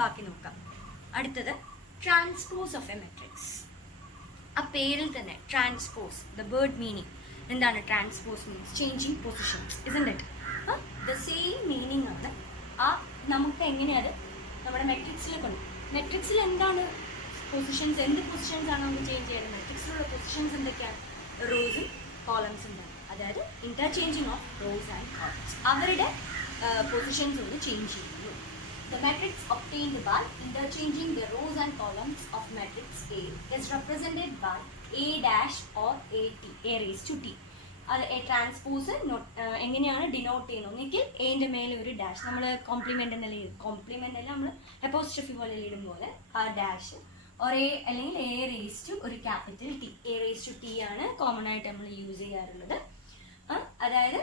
ബാക്കി നോക്കാം. അടുത്തത് ട്രാൻസ്പോസ് ഓഫ് എ മെട്രിക്സ്. ആ പേരിൽ തന്നെ ട്രാൻസ്പോസ്, ദ വേർഡ് മീനിങ് എന്താണ്? Transpose means changing positions, isn't it? The same meaning ആണ്. ആ നമുക്ക് എങ്ങനെയത് നമ്മുടെ മെട്രിക്സിൽ കൊണ്ട്, മെട്രിക്സിൽ എന്താണ് പൊസിഷൻസ്, എന്ത് പൊസിഷൻസ് ആണ് നമുക്ക് ചേഞ്ച് ചെയ്യുന്നത്? മെട്രിക്സിലുള്ള പൊസിഷൻസ് എന്തൊക്കെയാണ്? റോസും കോളംസും തന്നെ. അതായത് interchanging of rows and columns, അവരുടെ പൊസിഷൻസ് ഒന്ന് ചേഞ്ച് ചെയ്യുന്നു. The matrix obtained by interchanging the rows and columns of matrix A is represented by A dash or AT, A raised to T. അത് A transpose എങ്ങനെയാണ് denote ചെയ്യുന്നത്? ഒന്നിങ്കിൽ എൻ്റെ മേലെ ഒരു dash, നമ്മൾ കോംപ്ലിമെൻ്റ് എന്നല്ല, കോംപ്ലിമെൻ്റ് അല്ല നമ്മൾ അപ്പോസ്ട്രോഫി പോലെ ഇടും പോലെ ആ ഡാഷ്, ഓർ എ അല്ലെങ്കിൽ എ റേസ് ടു ഒരു capital T, A raise to T ആണ് കോമൺ ആയിട്ട് നമ്മൾ യൂസ് ചെയ്യാറുള്ളത്. അതായത്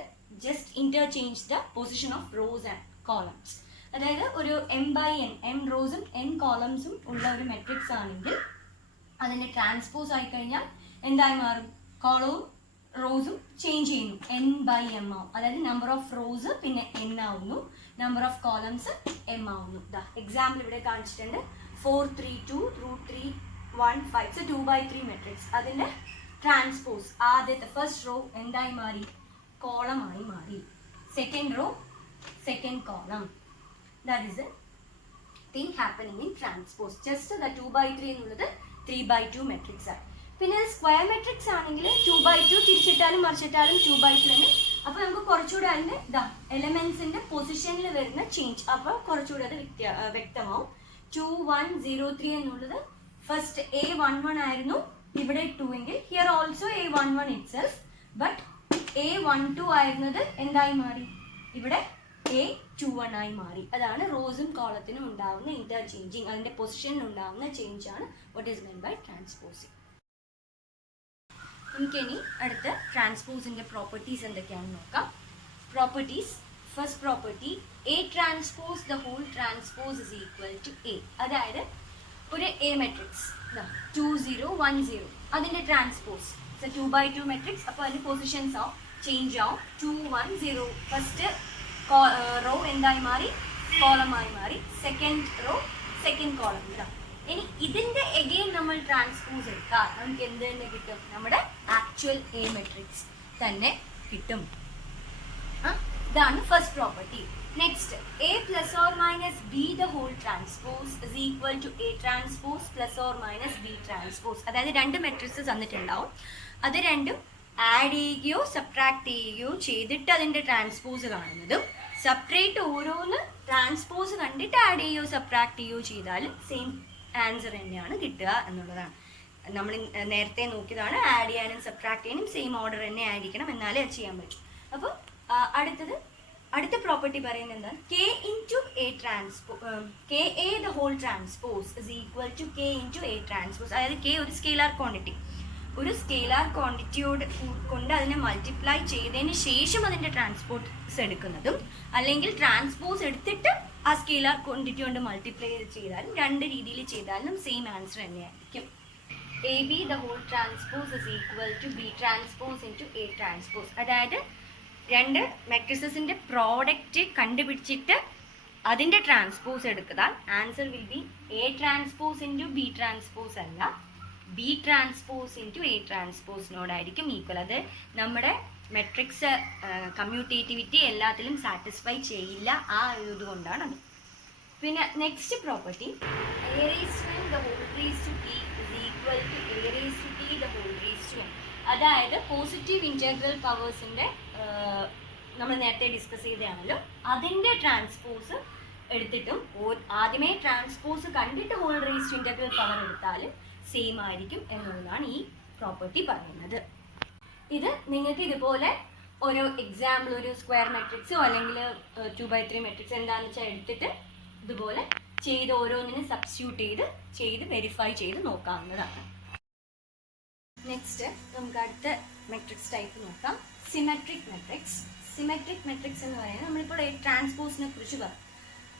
just interchange the position of rows and columns. അതായത് ഒരു എം ബൈ എൻ, എം റോസും എൻ കോളംസും ഉള്ള ഒരു മെട്രിക്സ് ആണെങ്കിൽ അതിൻ്റെ ട്രാൻസ്പോസ് ആയി കഴിഞ്ഞാൽ എന്തായി മാറും? കോളവും റോസും ചേഞ്ച് ചെയ്യുന്നു, എൻ ബൈ എം ആവും. അതായത് നമ്പർ ഓഫ് റോസ് പിന്നെ എൻ ആവുന്നു, നമ്പർ ഓഫ് കോളംസ് എം ആവുന്നു. എക്സാമ്പിൾ ഇവിടെ കാണിച്ചിട്ടുണ്ട്. 4 3 2 √3 1 5, 2/3 മെട്രിക്സ്. അതിൻ്റെ ട്രാൻസ്പോസ് ആദ്യത്തെ ഫസ്റ്റ് റോ എന്തായി മാറി? കോളമായി മാറി. Second row second column. That is the thing happening in transpose. Just the 2/3 എന്നുള്ളത് 3/2 മെട്രിക്സ് ആണ്. പിന്നെ സ്ക്വയർ മെട്രിക്സ് ആണെങ്കിൽ 2/2 തിരിച്ചിട്ടാലും മറിച്ചിട്ടാലും 2/2 തന്നെ. അപ്പോൾ നമുക്ക് കുറച്ചുകൂടെ അതിൻ്റെ എലമെന്റ്സിന്റെ പൊസിഷനിൽ വരുന്ന ചേഞ്ച് അപ്പോൾ കുറച്ചുകൂടെ അത് വ്യക്തമാവും. 2 1 0 3 എന്നുള്ളത് ഫസ്റ്റ് A11 ആയിരുന്നു, ഇവിടെ 2 എങ്കിൽ here also A11 itself, but A12 ആയിരുന്നത് എന്തായി മാറി? ഇവിടെ A21 ആയി മാറി. അതാണ് റോസും കോളത്തിനും ഉണ്ടാവുന്ന ഇന്റർചേഞ്ചിങ്, അതിന്റെ പൊസിഷനിൽ ഉണ്ടാവുന്ന ചേഞ്ച് ആണ് what is meant by transposing. നമുക്കിനി അടുത്ത ട്രാൻസ്പോസിന്റെ പ്രോപ്പർട്ടീസ് എന്തൊക്കെയാണെന്ന് നോക്കാം. Properties. First property, A transpose the whole transpose is equal to A. അതായത് ഒരു എ മെട്രിക്സ് 2 0 1 0 അതിന്റെ ട്രാൻസ്പോസ് 2/2 മെട്രിക്സ്. അപ്പോൾ അതിന്റെ പൊസിഷൻസ് ആവും ചേഞ്ച് ആവും. 2 1 0 ഫസ്റ്റ് റോ എന്തായി മാറി? കോളമായി മാറി. Second row second column. ഇനി ഇതിന്റെ എഗെയിൻ നമ്മൾ ട്രാൻസ്പോസ് എടുത്താൽ നമുക്ക് എന്ത് തന്നെ കിട്ടും? നമ്മുടെ ആക്ച്വൽ എ മെട്രിക്സ് തന്നെ കിട്ടും. ഇതാണ് first property. Next, A plus or minus B the whole transpose is equal to A transpose plus or minus B transpose. അതായത് രണ്ട് മെട്രിക്സ് തന്നിട്ടുണ്ടാവും, അത് രണ്ടും ആഡ് ചെയ്യുകയോ സബ്ട്രാക്ട് ചെയ്യുകയോ ചെയ്തിട്ട് അതിൻ്റെ ട്രാൻസ്പോസ് കാണുന്നതും, സെപ്പറേറ്റ് ഓരോന്ന് ട്രാൻസ്പോസ് കണ്ടിട്ട് ആഡ് ചെയ്യുകയോ സബ്ട്രാക്ട് ചെയ്യുകയോ ചെയ്താലും സെയിം ആൻസർ തന്നെയാണ് കിട്ടുക എന്നുള്ളതാണ്. നമ്മൾ നേരത്തെ നോക്കിയതാണ്, ആഡ് ചെയ്യാനും സബ്ട്രാക്ട് ചെയ്യാനും സെയിം ഓർഡർ തന്നെ ആയിരിക്കണം, എന്നാലേ അത് ചെയ്യാൻ പറ്റും. അപ്പോൾ അടുത്ത പ്രോപ്പർട്ടി പറയുന്നത് എന്താണ്? K into A K A the whole transpose is equal to K into A transpose. അതായത് കെ ഒരു സ്കെയിലാർ ക്വാണ്ടിറ്റി, ഒരു സ്കെയിലാർ ക്വാണ്ടിറ്റിയോട് കൊണ്ട് അതിനെ മൾട്ടിപ്ലൈ ചെയ്തതിന് ശേഷം അതിൻ്റെ ട്രാൻസ്പോസ് എടുക്കുന്നതും, അല്ലെങ്കിൽ ട്രാൻസ്പോസ് എടുത്തിട്ട് ആ സ്കെയിലാർ ക്വാണ്ടിറ്റി കൊണ്ട് മൾട്ടിപ്ലൈ ചെയ്താലും, രണ്ട് രീതിയിൽ ചെയ്താലും സെയിം ആൻസർ തന്നെയായിരിക്കും. A B the whole transpose is equal to B transpose into A transpose. അതായത് രണ്ട് മെട്രിസസിൻ്റെ പ്രോഡക്റ്റ് കണ്ടുപിടിച്ചിട്ട് അതിൻ്റെ ട്രാൻസ്പോസ് എടുത്താൽ answer will be A transpose into B transpose അല്ല, ബി ട്രാൻസ്പോസ് ഇൻറ്റു എ ട്രാൻസ്പോസിനോടായിരിക്കും ഈക്വൽ. അത് നമ്മുടെ മെട്രിക്സ് കമ്മ്യൂട്ടേറ്റിവിറ്റി എല്ലാത്തിലും സാറ്റിസ്ഫൈ ചെയ്യില്ല, ആ ഇതുകൊണ്ടാണ് അത്. പിന്നെ next property, A raise to N the whole raise to T is equal to A raise to T the whole raise to N. അതായത് പോസിറ്റീവ് ഇൻറ്റഗ്രൽ പവേഴ്സിൻ്റെ നമ്മൾ നേരത്തെ ഡിസ്കസ് ചെയ്തതാണല്ലോ, അതിൻ്റെ ട്രാൻസ്പോസ് എടുത്തിട്ടും ആദ്യമേ ട്രാൻസ്പോസ് കണ്ടിട്ട് whole raise to integral power എടുത്താലും same ആയിരിക്കും എന്നുള്ളതാണ് ഈ പ്രോപ്പർട്ടി പറയുന്നത്. ഇത് നിങ്ങൾക്ക് ഇതുപോലെ ഒരു എക്സാമ്പിൾ, ഒരു സ്ക്വയർ മെട്രിക്സോ അല്ലെങ്കിൽ 2/3 മെട്രിക്സ് എന്താണെന്ന് വെച്ചാൽ എടുത്തിട്ട് ഇതുപോലെ ചെയ്ത് ഓരോന്നിനും സബ്സ്റ്റിറ്റ്യൂട്ട് ചെയ്ത് വെരിഫൈ ചെയ്ത് നോക്കാവുന്നതാണ്. നെക്സ്റ്റ് നമുക്ക് അടുത്ത മെട്രിക്സ് ടൈപ്പ് നോക്കാം, സിമെട്രിക് മെട്രിക്സ്. സിമെട്രിക് മെട്രിക്സ് എന്ന് പറയുന്നത് നമ്മളിപ്പോൾ ട്രാൻസ്പോസിനെ കുറിച്ച് പറഞ്ഞു.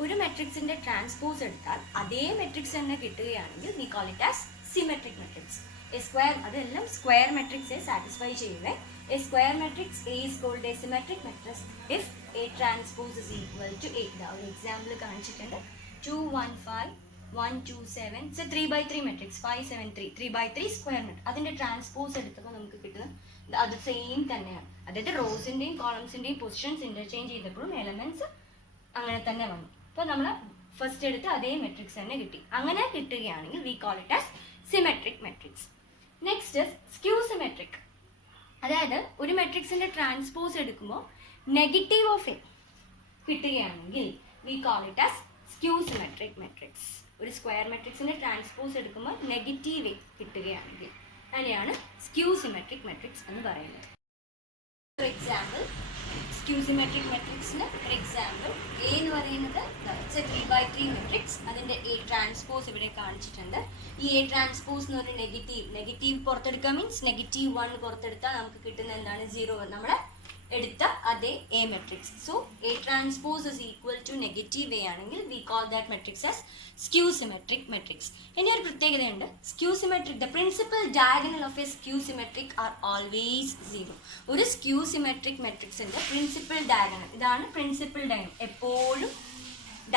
ഒരു മെട്രിക്സിന്റെ ട്രാൻസ്പോസ് എടുത്താൽ അതേ മെട്രിക്സ് തന്നെ കിട്ടുകയാണെങ്കിൽ we call it as symmetric matrix. A square, അതെല്ലാം സ്ക്വയർ മെട്രിക്സെ സാറ്റിസ്ഫൈ ചെയ്യുക. A square matrix A is called a symmetric matrix if A transpose is equal to A. ഒരു എക്സാമ്പിൾ കാണിച്ചിട്ടുണ്ട്. 2 1 5 1 2 7. It's a 3 by 3 matrix. 5 7 3. 3 by 3 square matrix. അതിന്റെ transpose എടുത്തപ്പോൾ നമുക്ക് കിട്ടുന്നത് അത് സെയിം തന്നെയാണ്. അതായത് റോസിന്റെയും കോളംസിന്റെയും പൊസിഷൻസ് ഇന്റർചേഞ്ച് ചെയ്തപ്പോഴും എലമെന്റ്സ് അങ്ങനെ തന്നെ വന്നു. അപ്പോൾ നമ്മൾ ഫസ്റ്റ് എടുത്ത് അതേ മെട്രിക്സ് തന്നെ കിട്ടി. അങ്ങനെ കിട്ടുകയാണെങ്കിൽ we call it as symmetric matrix. Next skew symmetric. അതായത് ഒരു മെട്രിക്സിന്റെ ട്രാൻസ്പോസ് എടുക്കുമ്പോൾ നെഗറ്റീവ് ഓഫ് എ കിട്ടുകയാണെങ്കിൽ we call it as skew symmetric matrix. ഒരു സ്ക്വയർ മെട്രിക്സിന്റെ ട്രാൻസ്പോസ് എടുക്കുമ്പോൾ നെഗറ്റീവ് എ കിട്ടുകയാണെങ്കിൽ അതിനെയാണ് സ്ക്യൂ സിമെട്രിക് മെട്രിക്സ് എന്ന് പറയുന്നത്. ഫോർ എക്സാമ്പിൾ സ്ക്യൂ സിമെട്രിക് മെട്രിക്സിന് ഒരു എക്സാമ്പിൾ എ എന്ന് പറയുന്നത് 3/3 മെട്രിക്സ്. അതിന്റെ എ ട്രാൻസ്പോസ് ഇവിടെ കാണിച്ചിട്ടുണ്ട്. ഈ എ ട്രാൻസ്പോസ് എന്ന് പറഞ്ഞ നെഗറ്റീവ് പുറത്തെടുക്കുക മീൻസ് -1 പുറത്തെടുത്താൽ നമുക്ക് കിട്ടുന്ന എന്താണ് 0. നമ്മുടെ എടുത്ത അതേ A matrix. So A transpose is equal to negative A ആണെങ്കിൽ we call that matrix as skew symmetric matrix. ഇനി ഒരു പ്രത്യേകതയുണ്ട്. Skew symmetric the principal diagonal of a skew symmetric are always 0. ഒരു സ്ക്യൂ സിമെട്രിക് മെട്രിക്സിന്റെ principal diagonal, ഇതാണ് principal diagonal, എപ്പോഴും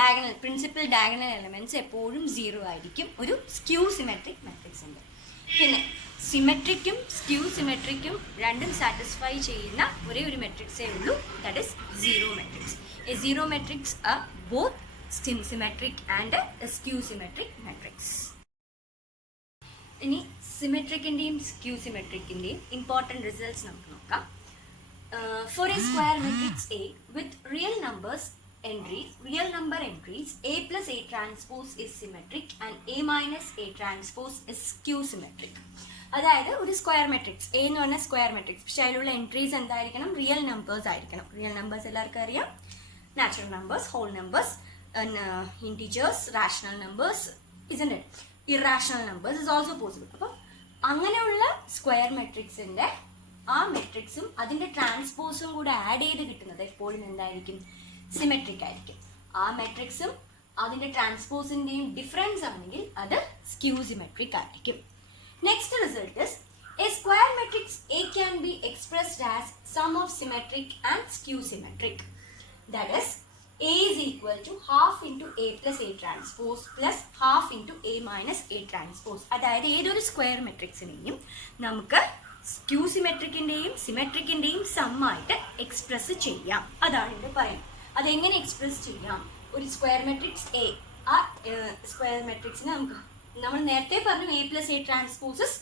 diagonal principal diagonal elements എപ്പോഴും 0 ആയിരിക്കും ഒരു സ്ക്യൂ സിമെട്രിക് മെട്രിക്സിന്റെ. പിന്നെ സിമെട്രിക്കും സ്ക്യൂ സിമെട്രിക്കും രണ്ടും സാറ്റിസ്ഫൈ ചെയ്യുന്ന ഒരേ ഒരു മെട്രിക്സേ ഉള്ളൂ, that is zero matrix. A zero matrix are both symmetric and skew symmetric matrix. ഇനി സിമെട്രിക്കിന്റെയും സ്ക്യൂ സിമെട്രിക്കിന്റെയും ഇമ്പോർട്ടൻറ്റ് റിസൾട്ട്സ് നമുക്ക് നോക്കാം. For A square matrix A with real number entries, A plus A transpose is symmetric and A minus A transpose is skew symmetric. അതായത് ഒരു square matrix A എന്ന് പറഞ്ഞാൽ square matrix, പക്ഷെ അതിലുള്ള entries എന്തായിരിക്കണം? Real numbers ആയിരിക്കണം. Real numbers എല്ലാവർക്കും അറിയാം. Natural numbers, whole numbers, integers, rational numbers, isn't it? Irrational numbers is also possible. അപ്പം അങ്ങനെയുള്ള സ്ക്വയർ മെട്രിക്സിന്റെ ആ മെട്രിക്സും അതിന്റെ ട്രാൻസ്പോസും കൂടെ ആഡ് ചെയ്ത് കിട്ടുന്നത് എപ്പോഴും എന്തായിരിക്കും? സിമെട്രിക് ആയിരിക്കും. ആ മെട്രിക്സും അതിന്റെ ട്രാൻസ്പോസിന്റെയും ഡിഫറൻസ് ആണെങ്കിൽ അത് സ്ക്യൂ സിമെട്രിക് ആയിരിക്കും. Next result is A square matrix A can be expressed as sum of symmetric and skew symmetric. That is A is equal to half into A plus A transpose plus half into A minus A transpose. അതായത് ഏതൊരു square മെട്രിക്സിനെയും നമുക്ക് skew സിമെട്രിക്കിന്റെയും സിമെട്രിക്കിന്റെയും സമ്മായിട്ട് express ചെയ്യാം. അതാണ് ഇവിടെ പറയുന്നത്. അതെങ്ങനെ express ചെയ്യാം? ഒരു സ്ക്വയർ മെട്രിക്സ് എ, ആ സ്ക്വയർ മെട്രിക്സിന് നമ്മൾ നേരത്തെ പറഞ്ഞു A plus A transpose is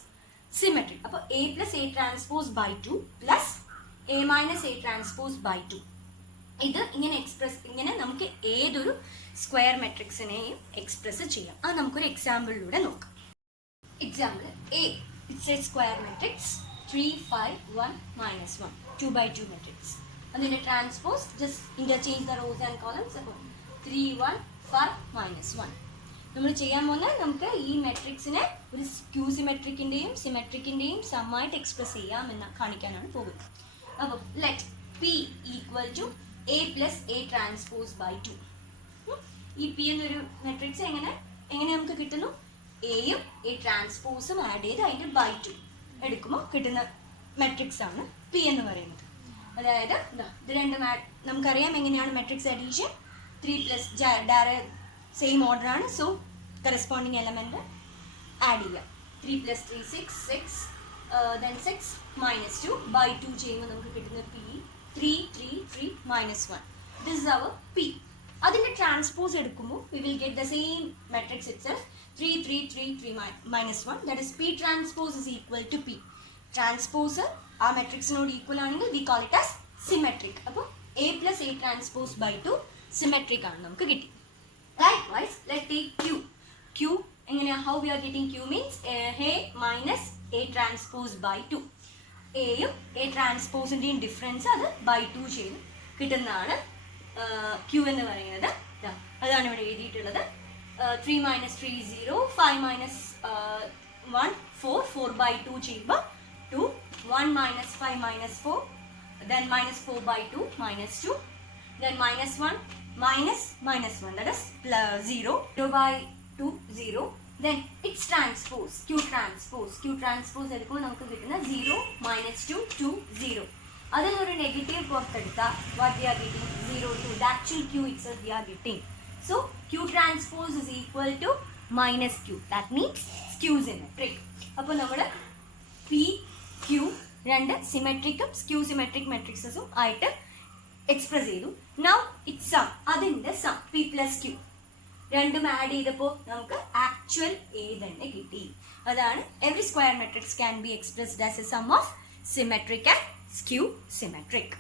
symmetric. അപ്പോൾ A plus A transpose by 2 plus A minus A transpose by 2. ഇത് ഇങ്ങനെ നമുക്ക് ഏതൊരു സ്ക്വയർ മെട്രിക്സിനെയും എക്സ്പ്രസ് ചെയ്യാം. അത് നമുക്കൊരു എക്സാമ്പിളിലൂടെ നോക്കാം. Example A, it's a square matrix 3 5 1 -1 2/2 matrix. അതിന്റെ transpose just interchange the rows and columns. 3 1 5 -1. നമ്മൾ ചെയ്യാൻ പോകുന്നത് നമുക്ക് ഈ മെട്രിക്സിനെ ഒരു സ്ക്യൂ സിമെട്രിക്കിന്റെയും സിമെട്രിക്കിന്റെയും സമ്മായിട്ട് എക്സ്പ്രസ് ചെയ്യാമെന്ന് കാണിക്കാനാണ് പോകുന്നത്. അപ്പോൾ let P equal to A plus A transpose by 2. ഈ പി എന്നൊരു മെട്രിക്സ് എങ്ങനെ നമുക്ക് കിട്ടുന്നു? എയും എ ട്രാൻസ്പോസും ആഡ് ചെയ്ത് അതിന്റെ ബൈ 2 എടുക്കുമ്പോൾ കിട്ടുന്ന മെട്രിക്സ് ആണ് പി എന്ന് പറയുന്നത്. അതായത് ഇത് രണ്ടും നമുക്കറിയാം എങ്ങനെയാണ് matrix addition. 3 plus direct same order ആണ്. സോ കറസ്പോണ്ടിങ് എലമെന്റ് ആഡ് ചെയ്യാം. 3 + 3 6 then 6 - 2 by 2 ചെയ്യുമ്പോൾ നമുക്ക് കിട്ടുന്ന P 3 3 3 -1. This is our P. അതിന്റെ ട്രാൻസ്പോസ് എടുക്കുമ്പോൾ we will get the same matrix itself 3 3 3 3 -1. that is p transpose is equal to p. Transpose ആ മെട്രിക്സിനോട് equal ആണെങ്കിൽ we call it as symmetric. അപ്പോൾ A plus A transpose by 2 symmetric ആണ് നമുക്ക് കിട്ടി. Likewise, let's take Q. Q എങ്ങനെയാ? How we are getting Q means A minus A transpose by 2. എയും A ട്രാൻസ്പോസിന്റെയും difference അത് ബൈ 2 ചെയ്ത് കിട്ടുന്നതാണ് Q എന്ന് പറയുന്നത്. അതാണ് ഇവിടെ എഴുതിയിട്ടുള്ളത്. 3 - 3 0 5 - 1 4 4 by 2 ചെയ്യുമ്പോൾ 2 1 - 5 - 4 then -4 by 2 -2 then -1 -1 that is 0 0 by 2 0 then its transpose Q transpose എടുക്കുമ്പോൾ നമുക്ക് കിട്ടുന്ന 0 -2 2 0. അതിനൊരു negative പുറത്തെടുത്താൽ what we are getting 0 2. the actual Q itself we are getting. So Q transpose is equal to minus Q. That means skew symmetric. അപ്പോൾ നമ്മൾ P, Q രണ്ട് സിമെട്രിക്കും skew symmetric മെട്രിക്സസും ആയിട്ട് express ചെയ്തു. Now it sum, അതിൻ്റെ sum P plus Q രണ്ടും add ചെയ്തപ്പോൾ നമുക്ക് actual A തന്നെ കിട്ടി. അതാണ് every square matrix can be expressed as a sum of symmetric and skew symmetric.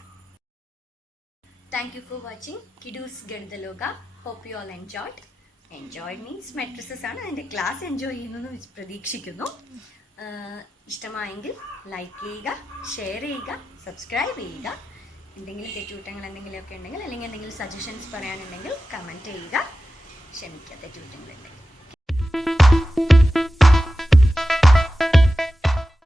Thank you for watching Kidu's Ganithaloka. Hope you all enjoyed. Enjoyed means matrices ആണ്, അതിൻ്റെ class enjoy ചെയ്യുന്നു പ്രതീക്ഷിക്കുന്നു. ഇഷ്ടമായെങ്കിൽ like ചെയ്യുക, share ചെയ്യുക, subscribe ചെയ്യുക. എന്തെങ്കിലും തെറ്റുകുറ്റങ്ങൾ എന്തെങ്കിലുമൊക്കെ ഉണ്ടെങ്കിൽ അല്ലെങ്കിൽ എന്തെങ്കിലും സജഷൻസ് പറയാനുണ്ടെങ്കിൽ കമൻറ്റ് ചെയ്യുക. ക്ഷമിക്കുക തെറ്റുകുറ്റങ്ങളുണ്ടെങ്കിൽ.